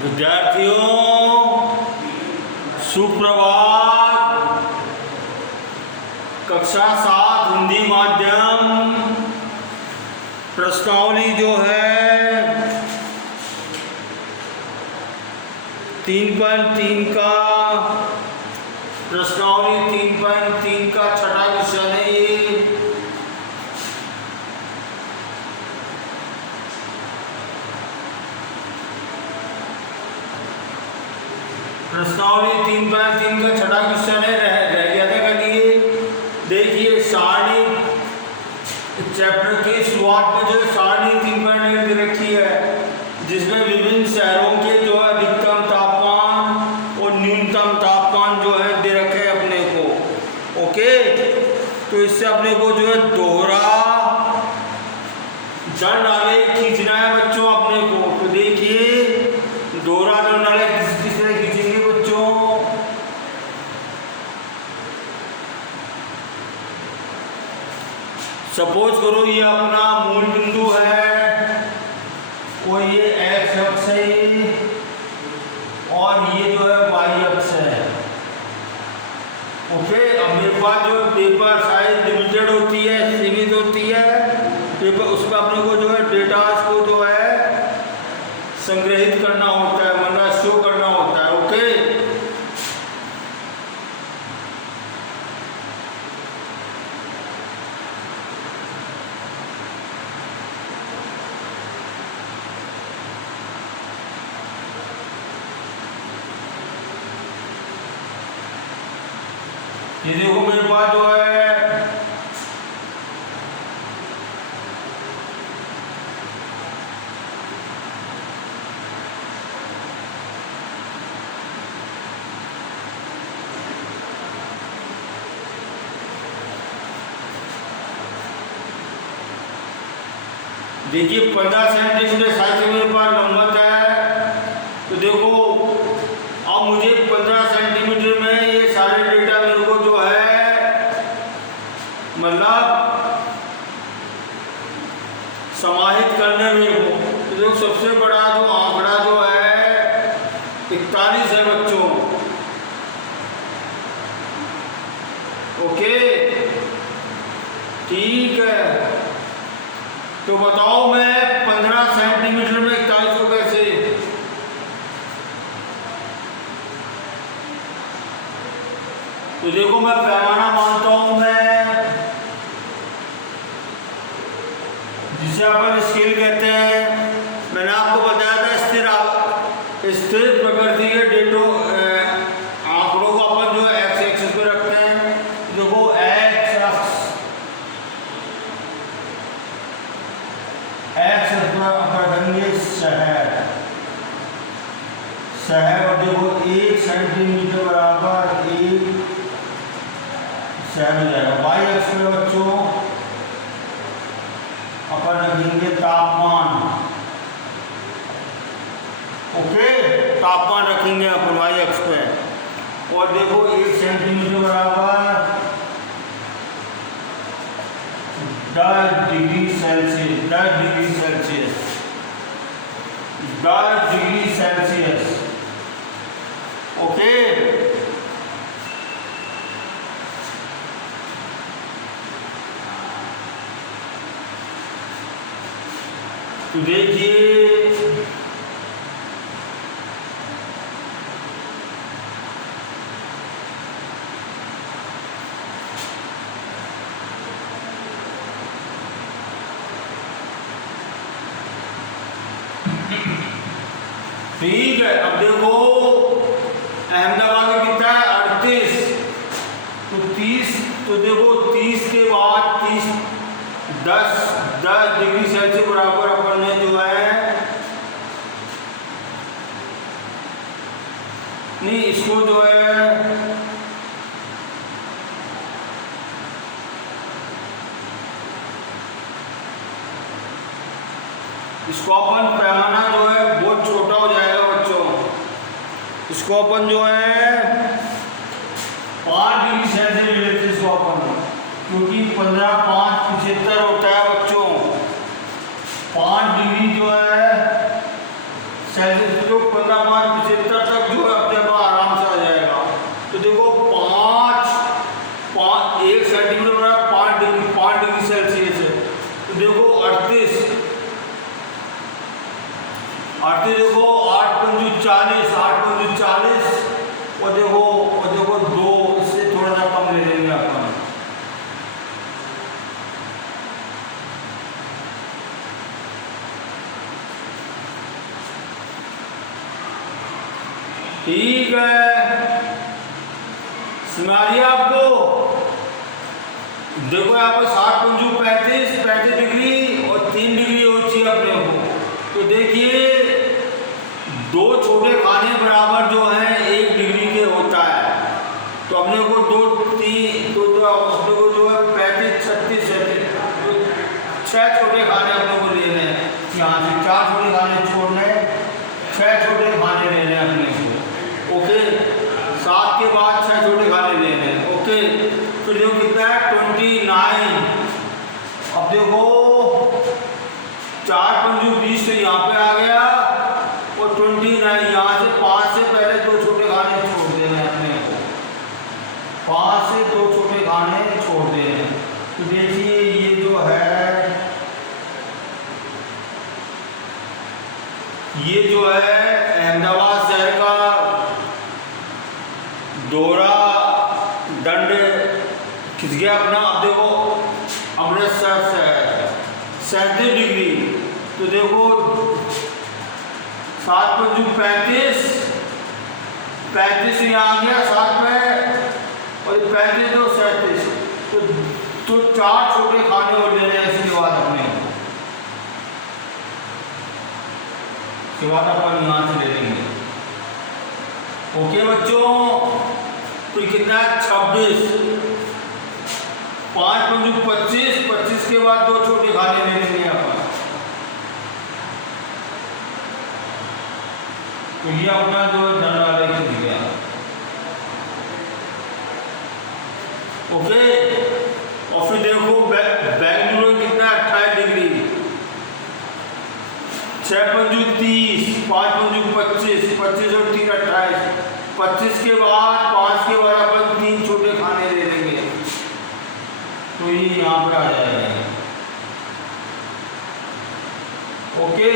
विद्यार्थियों सुप्रभात। कक्षा 7 हिंदी माध्यम प्रश्नावली जो है 3.3 का प्रश्नावली 3.3 का छठा क्वेश्चन है ये। प्रश्नावली 3.3 का छठा क्वेश्चन है, रह गया था कल ये। देखिए सारणी चैप्टर की शुरुआत में जो सारणी 3.1 दे रखी है, जिसमें विभिन्न शहरों के जो है अधिकतम तापमान और न्यूनतम तापमान जो है दे रखे हैं अपने को। ओके, तो इससे अपने को जो है दोहरा जल नाले खींचना है बच्चों अपने को। तो देखिए दोहरा जल नाले किस तरह खींचेंगे बच्चों। सपोज करो ये अपना मूल बिंदु है और ये एक्स अक्ष है और ये जो है वाई अक्ष है। ओके, अब मेरे पास जो पेपर साइज लिमिटेड होती है, सीमित होती है पेपर, उसमें अपने को जो है डेटा को जो है संग्रहित करना होता है, मतलब शो करना होता है। ओके, ये देखो मेरे पास जो है देखिए 15 सेंटीमीटर साइज मेरे पास लंबत है। तो देखो अब मुझे 15 सेंटीमीटर में ये सारे डेटा मेरे को जो है मतलब समाहित करने में हो। तो देखो सबसे बड़ा जो आंकड़ा जो है 41 है बच्चों। ओके, ठीक है, तो बताओ मैं 15 सेंटीमीटर में 41 को कैसे। तो देखो मैं पैमाना मानता हूं मैं, जिसे अपन स्केल कहते हैं। मैंने आपको बताया था स्थिर प्रकृति के डेटो आंकड़ों को अपन जो एक्स एक्सिस पे रखते हैं। देखो एक्स पर रखेंगे शहर और देखो 1 सेंटीमीटर बराबर 1 शहर हो जाएगा। वाई अक्ष में बच्चों अपन रखेंगे तापमान। ओके, तापमान रखेंगे अपन वाई अक्ष पे। और देखो 1 सेंटीमीटर बराबर 10 degree Celsius, 10 degree Celsius, 10 degree Celsius. Okay, तो देखिए ठीक है। अब देखो अहमदाबाद में कितना है 38, तो 30, तो देखो 30 के बाद 10 डिग्री सेल्सियस बराबर अपन ने जो है नहीं, इसको जो है इसको अपन पैमाना जो है बहुत छोटा हो जाएगा बच्चों। इसको अपन जो है 5 डिग्री सेल्सियस ले लेते हैं इसको अपन, क्योंकि 15 5 75 होता है बच्चों। 5 डिग्री जो है सेल्सियस तो 15 5 75 तक जो है अपने पास आराम से आ जाएगा। तो देखो 1 सेंटीमीटर 5 डिग्री सेल्सियस है। तो देखो 38 देखो 8 पंजू 40 और देखो 2, इससे थोड़ा सा कम ले लेंगे अपन। ठीक है, समझ आ रही है आपको? देखो यहाँ पर 7 पंजू 35 डिग्री और 3 डिग्री होती है अपने को। तो देखिए 2 छोटे खाने बराबर जो है 1 डिग्री के होता है। तो अपने को 2 3 तो अपने को जो है 35 36 तो 6 छोटे खाने अपने को लेने हैं। यहाँ से 4 छोटे खाने छोड़ने हैं, 6 छोटे खाने लेने हैं अपने को। ओके, 7 के बाद 6 छोटे खाने लेने हैं। ओके, फिर देखो कितना है 29। अब देखो 4 पंजू 20 तो यहाँ पे आ गया और 29 यहाँ से 5 से पहले 2 छोटे खाने छोड़ देने हैं अपने को। 5 से 2 छोटे खाने छोड़ देने हैं। तो देखिए ये जो है अहमदाबाद शहर का दौरा दंड खिंच गया अपना। अब देखो अमृतसर से 37 डिग्री। तो देखो 7 पंजू 35 यहाँ आ गया 7 पे और 35 तो 37। तो 4 छोटे खाने और लेने हैं इसके बाद अपने। इसके बाद अपन यहाँ से ले लेंगे। ओके बच्चों, तो कितना है 26। 5 पंजू 25 के बाद 2 छोटे खाने ले लेंगे अपन। तो ये अपना जो दंड वाले खिंच गया। ओके, और फिर देखो बेंगलुरु में कितना 28 डिग्री। 6 पंजू 30, 5 पंजू 25 और 3 28। 25 के बाद 5 के बाद अपन 3 छोटे खाने ले लेंगे। तो ये यहाँ पे आ जाएगा। ओके,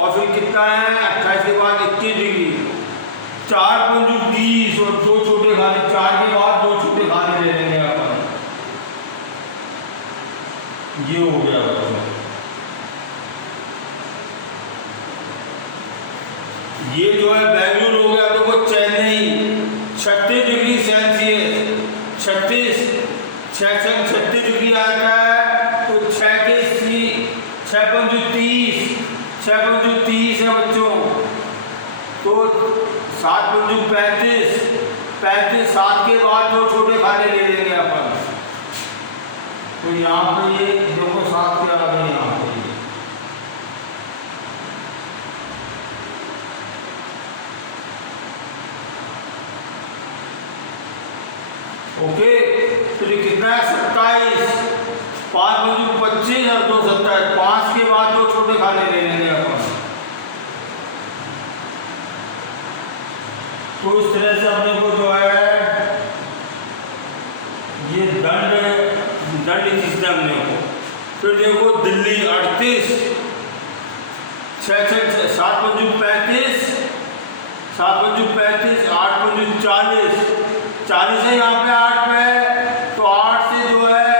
और फिर कितना है 28 के बाद 21 डिग्री। 4 पंजू 20 और 2 छोटे खाने। 4 के बाद 2 छोटे खाने ले लेंगे अपन। ये हो गया बच्चों। ये जो है बेंगलुरु हो गया। देखो चेन्नई 36 डिग्री सेल्सियस। 36 डिग्री आता है। तो 6 पंजू 30 है बच्चों। तो 7 पंजू 35 7 के बाद 2 छोटे खाने ले लेंगे अपन। तो यहाँ पे ये देखो 7 के आ गए यहाँ पे। ओके, तो ये कितना है 27। 5 पंजू 25 और 2 27। 5 के बाद 2 छोटे खाने ले लेंगे अपन। तो इस तरह से अपने को जो है ये दंड खींचना हमने को। फिर देखो दिल्ली 38। 7 पंजू 35 7 पंजू 35 8 पंजू 40 है यहाँ पे 8 पे। तो 8 से जो है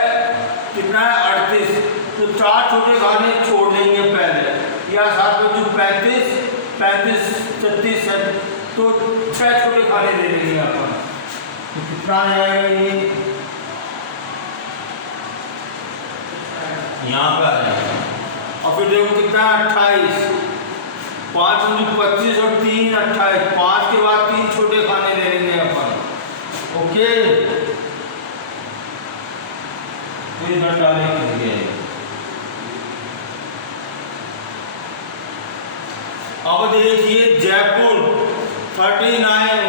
कितना है 38। तो 4 छोटे खाने छोड़ देंगे पहले। या 7 पंजू 35 36 तो 6 छोटे खाने ले लेंगे अपन। तो कितना आ जाएगा ये यहाँ पे आ जाएगा। और फिर देखो कितना 28। 5 पंजू 25 और 3 28। 5 के बाद 3 छोटे खाने ले लेंगे अपन। ओके, तो ये दंड डाले करेंगे। अब देखिए जयपुर 39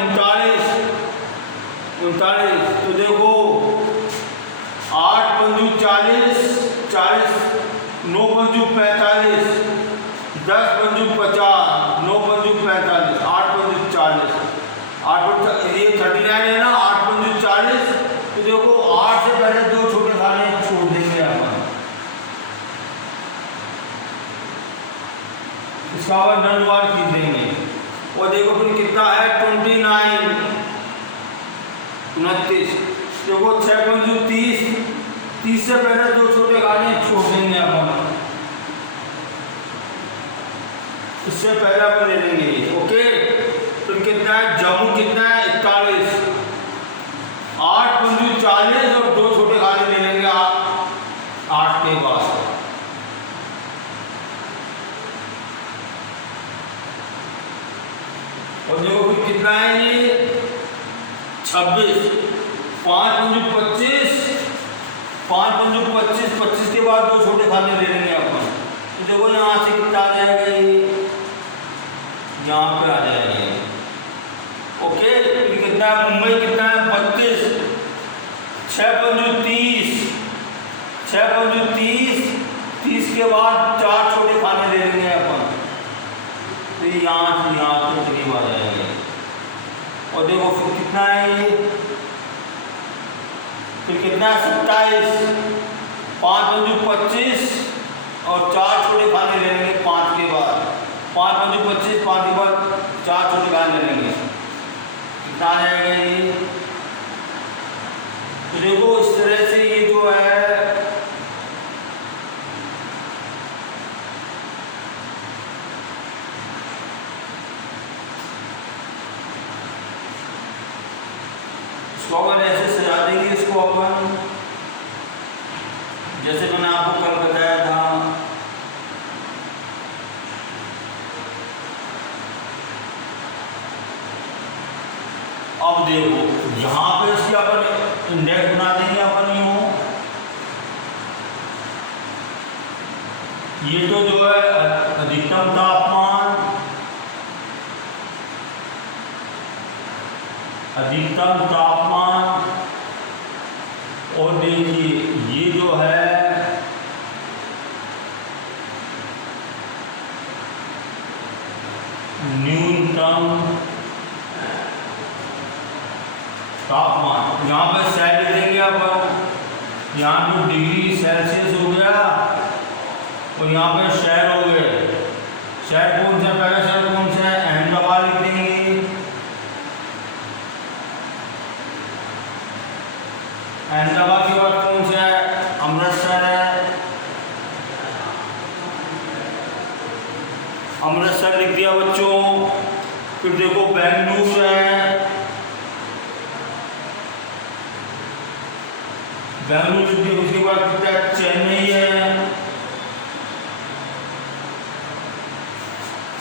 39। तो देखो 8 पंजू 40 9 पंजू 45 10 पंजू पंजू 50, 9 पंजू 45, 8 पंजू 40, 8 ये 39 है ना, 8 पंजू 40। तो देखो 8 से पहले 2 छोटे खाने छोड़ देंगे अपन। इसका बाद नन बार खींच देंगे और देखो फिर कितना है 29, 29। देखो 6 पंजू 30, 30 से पहले 2 छोटे खाने छोड़ देंगे अपन, इससे पहले अपन ले लेंगे। ओके, फिर कितना है जम्मू, कितना है 41, 8 पंजू 40 और 2 छोटे खाने ले लेंगे 8 के बाद। और देखो फिर कितना है ये 26, 5 पंजू 25, 5 पंजू 25, 25 के बाद 2 छोटे खाने ले लेंगे अपन। तो देखो यहाँ से कितना आ जाएगा ये, यहाँ पे आ जाएगा। ओके, फिर कितना है मुंबई, कितना है 32, 6 पंजू 30, 6 पंजू 30, 30 के बाद 4 छोटे खाने ले लेंगे अपन। तो यहाँ से यहाँ पे करीब आ जाएंगे। और देखो फिर कितना है ये, फिर कितना है 27, 5 पंजू 25 और 4 छोटे खाने ले लेंगे 5 के बाद, 5 पंजू 25, 5 के बाद 4 छोटे खाने ले लेंगे। कितना आ जाएगा ये, तो देखो इस तरह से ये जो है इसको अपन ऐसे सजा देंगे। इसको अपन जैसे मैंने आपको कल बताया था, अब देखो यहाँ पे इसकी अपन इंडेक्स बना देंगे अपन यूं। ये तो जो है अधिकतम तापमान, अधिकतम तापमान, और देखिए ये जो है न्यूनतम तापमान। यहाँ पे सेल देंगे अपन, यहाँ पे डिग्री सेल्सियस हो गया और यहाँ पे शहर हो गए। शहर कौन सा, पहला शहर कौन सा है, अहमदाबाद लिख देंगे। अहमदाबाद के बाद कौन सा है, अमृतसर है, अमृतसर लिख दिया बच्चों। फिर देखो बेंगलुरु है, बेंगलुरु लिख दिया। उसके बाद कितना है, चेन्नई है,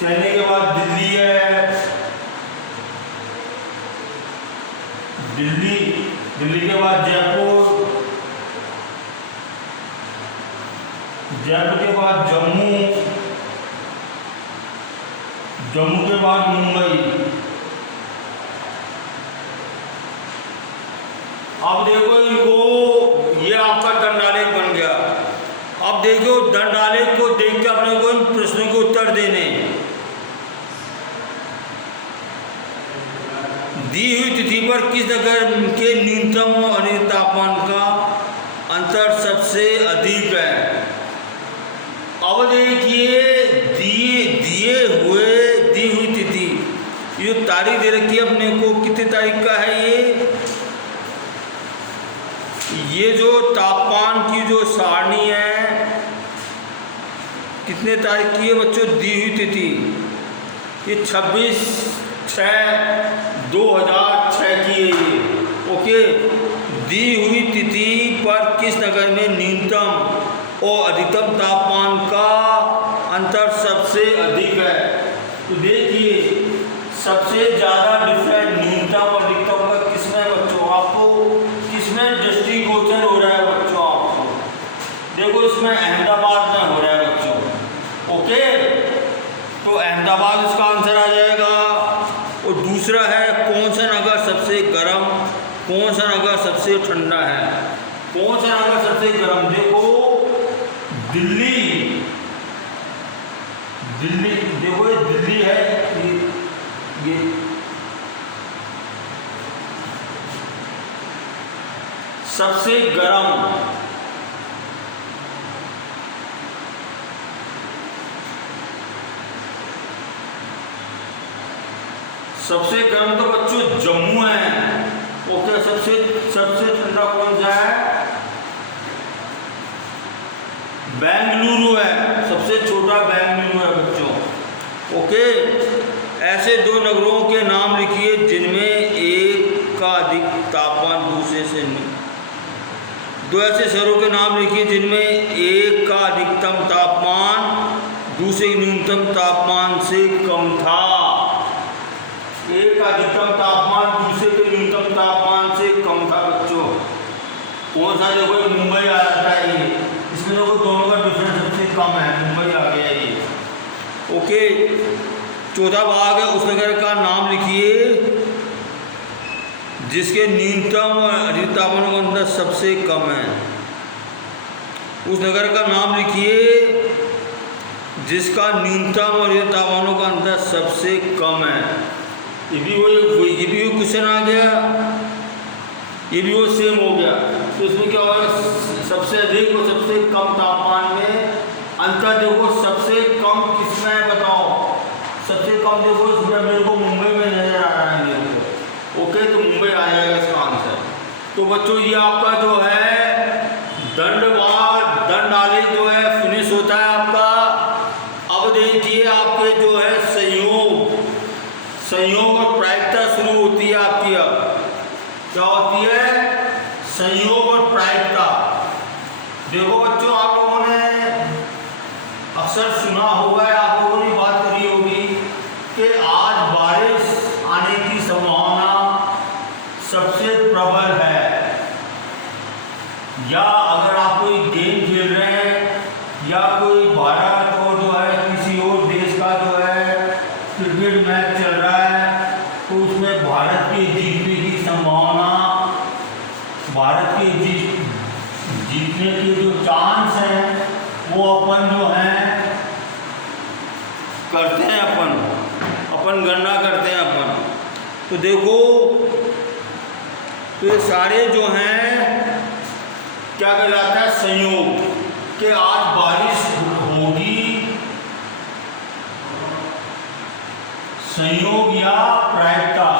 चेन्नई के बाद दिल्ली है, दिल्ली, दिल्ली के बाद जयपुर, जयपुर के बाद जम्मू, जम्मू के बाद मुंबई। अब देखो इनको, ये आपका दंडालेख बन गया। अब देखो दंडालेख को देख के अपने को इन प्रश्नों के उत्तर देने। दी हुई तिथि पर किस नगर के न्यूनतम और अधिकतम तापमान का अंतर सबसे अधिक है। अब देखिए दी हुई तिथि, ये तारीख दे रखी है अपने को, कितनी तारीख का है ये जो तापमान की जो सारणी है कितने तारीख की है बच्चों, दी हुई तिथि ये 26/6/2006 की है ये। ओके, दी हुई तिथि पर किस नगर में न्यूनतम और अधिकतम तापमान का अंतर सबसे अधिक है। तो देखिए सबसे ज़्यादा डिफरेंस न्यूनतम और अधिकतम का किसमें बच्चों, आपको किसमें दृष्टिगोचर हो रहा है बच्चों आपको, देखो इसमें अहमदाबाद में हो रहा है बच्चों। ओके, तो अहमदाबाद इसका आंसर आ जाएगा। और दूसरा है कौन सा नगर सबसे गर्म, कौन सा नगर सबसे ठंडा है, कौन सा नगर सबसे गर्म, देखो दिल्ली, दिल्ली देखो सबसे गर्म, सबसे गर्म तो बच्चों जम्मू है। ओके, सबसे ठंडा कौन सा है? बेंगलुरु है। सबसे छोटा बेंगलुरु है बच्चों। ओके, ऐसे दो नगरों के नाम लिखिए जिनमें एक का अधिक तापमान दूसरे से दो ऐसे शहरों के नाम लिखिए जिनमें एक का अधिकतम तापमान दूसरे न्यूनतम तापमान से कम था। एक का अधिकतम तापमान दूसरे के न्यूनतम तापमान से कम था बच्चों। कौन सा? देखो मुंबई आ जाता है ये, इसमें देखो दोनों का डिफरेंस सबसे कम है, मुंबई आ गया ये। ओके, चौथा भाग है, उस नगर का नाम लिखिए जिसके न्यूनतम और अधिकतम तापमान का अंतर सबसे कम है। उस नगर का नाम लिखिए जिसका न्यूनतम और अधिकतम तापमानों का अंतर सबसे कम है। ये भी वो क्वेश्चन आ गया, ये भी वो सेम हो गया। तो इसमें क्या होगा? सबसे अधिक और सबसे कम तापमान में अंतर देखो, सबसे कम किसमें है बताओ? सबसे कम देखो इसमें मेरे को मुंबई में नजर आ रहा है मेरे को। ओके, तो मुंबई आ जाएगा इसका आंसर। तो बच्चों ये आपका जो है दंड आलेख जो है फिनिश होता है आपका। अब देखिए आपके जो है संयोग और प्रायिकता शुरू होती है आपकी। अब क्या होती है? संयोग और प्रायिकता। देखो बच्चों, आप लोगों ने अक्सर सुना होगा, आप लोगों ने बात करी होगी कि आज बारिश आने की संभावना सबसे प्रबल है। या अगर आप कोई गेम खेल रहे हैं या कोई भारत और जो है किसी और देश का जो है क्रिकेट मैच चल रहा है, तो उसमें भारत की जीतने की संभावना, भारत की जीतने के जो चांस हैं वो अपन जो है करते हैं, अपन गणना करते हैं अपन। तो देखो, तो ये सारे जो हैं क्या कहलाता है? संयोग। कि आज बारिश होगी, संयोग या प्रायिकता।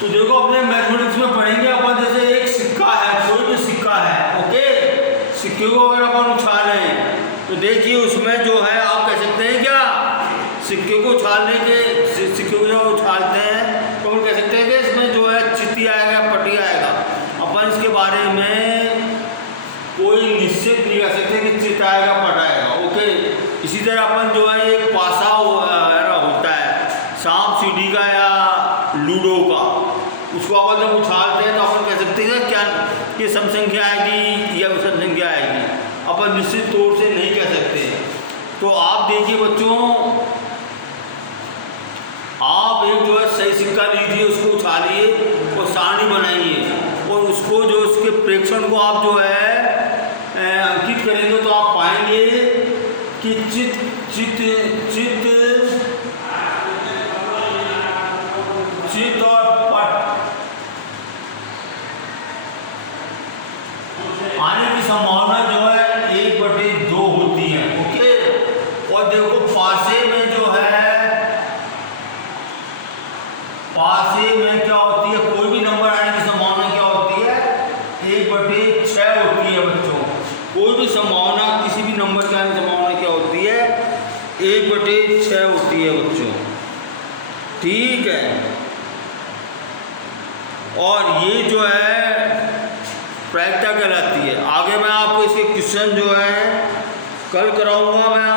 तो देखो अपने मैथमेटिक्स में पढ़ेंगे अपन, जैसे एक सिक्का है, कोई भी सिक्का है। ओके, सिक्के को अगर अपन उछालें तो देखिए उसमें जो है आप कह सकते हैं क्या? सिक्के को सिक्के को जब उछालते हैं तो हम कह सकते हैं कि इसमें जो है चित्ती आएगा, पट्टी आएगा। अपन इसके बारे में कोई निश्चित नहीं कह सकते कि चित्त आएगा, पट आएगा। ओके, इसी तरह अपन जो है एक पासा होता है सांप सीढ़ी का या लूडो का, उसको अपन जब उछालते हैं तो अपन कह सकते हैं क्या कि सम संख्या आएगी या विषम संख्या आएगी। अपन निश्चित तौर से नहीं कह सकते। तो आप देखिए बच्चों, आप एक जो है सही सिक्का लीजिए, उसको उछालिए और सारणी बनाइए और उसको जो उसके प्रेक्षण को आप जो है अंकित करेंगे तो आप पाएंगे कि चित और पट आने की संभावना जो है 1/2 होती है। ओके, और देखो पासे में जो है, पासे में क्या होती है? कोई भी नंबर आने की संभावना क्या होती है? 1/6 होती है बच्चों। कोई भी संभावना, किसी भी नंबर के आने की संभावना क्या होती है? 1/6 होती है बच्चों। ठीक है, और ये जो है प्रायिकता कहलाती है। आगे मैं आपको इसके क्वेश्चन जो है कल कराऊंगा मैं